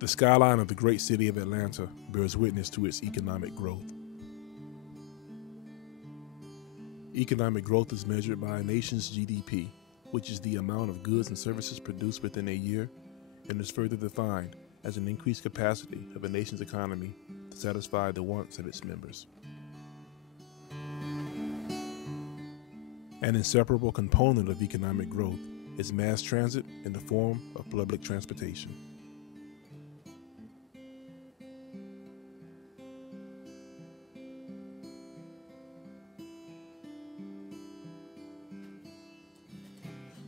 The skyline of the great city of Atlanta bears witness to its economic growth. Economic growth is measured by a nation's GDP, which is the amount of goods and services produced within a year, and is further defined as an increased capacity of a nation's economy to satisfy the wants of its members. An inseparable component of economic growth is mass transit in the form of public transportation.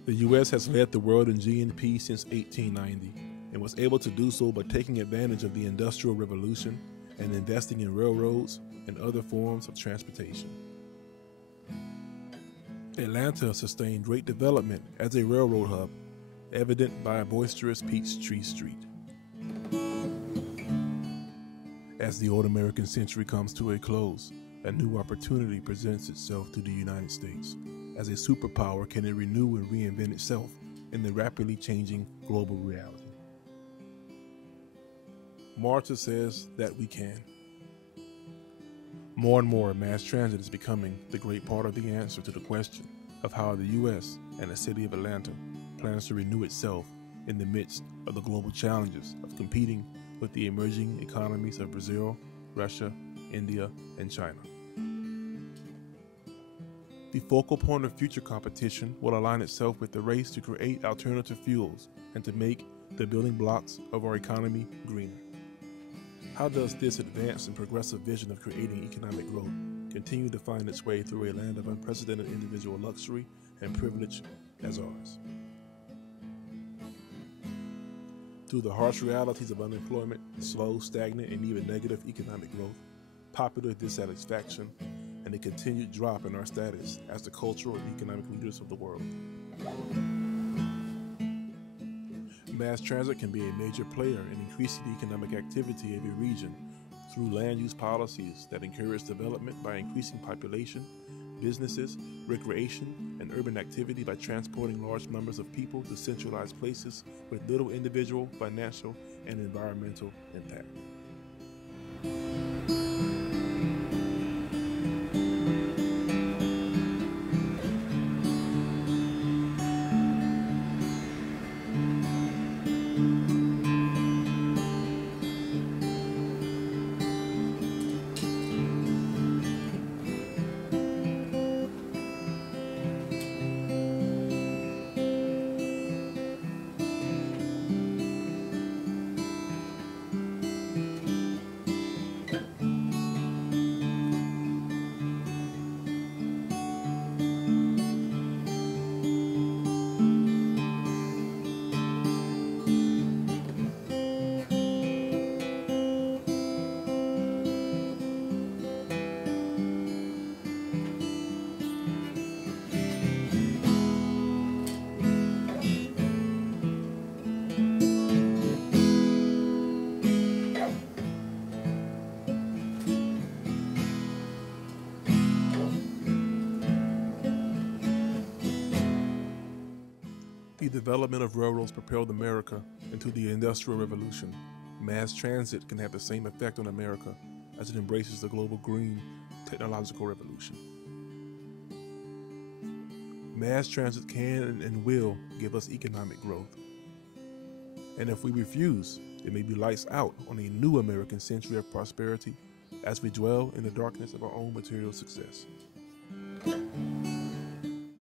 The U.S. has led the world in GNP since 1890 and was able to do so by taking advantage of the Industrial Revolution and investing in railroads and other forms of transportation. Atlanta sustained great development as a railroad hub, evident by a boisterous Peachtree Street. As the old American century comes to a close, a new opportunity presents itself to the United States. As a superpower, can it renew and reinvent itself in the rapidly changing global reality? Marta says that we can. More and more, mass transit is becoming the great part of the answer to the question of how the U.S. and the city of Atlanta plans to renew itself in the midst of the global challenges of competing with the emerging economies of Brazil, Russia, India, and China. The focal point of future competition will align itself with the race to create alternative fuels and to make the building blocks of our economy greener. How does this advanced and progressive vision of creating economic growth continue to find its way through a land of unprecedented individual luxury and privilege as ours? Through the harsh realities of unemployment, slow, stagnant, and even negative economic growth, popular dissatisfaction, and a continued drop in our status as the cultural and economic leaders of the world. Mass transit can be a major player in increasing the economic activity of a region through land use policies that encourage development by increasing population, businesses, recreation, and urban activity by transporting large numbers of people to centralized places with little individual, financial, and environmental impact. The development of railroads propelled America into the Industrial Revolution. Mass transit can have the same effect on America as it embraces the global green technological revolution. Mass transit can and will give us economic growth. And if we refuse, it may be lights out on a new American century of prosperity as we dwell in the darkness of our own material success.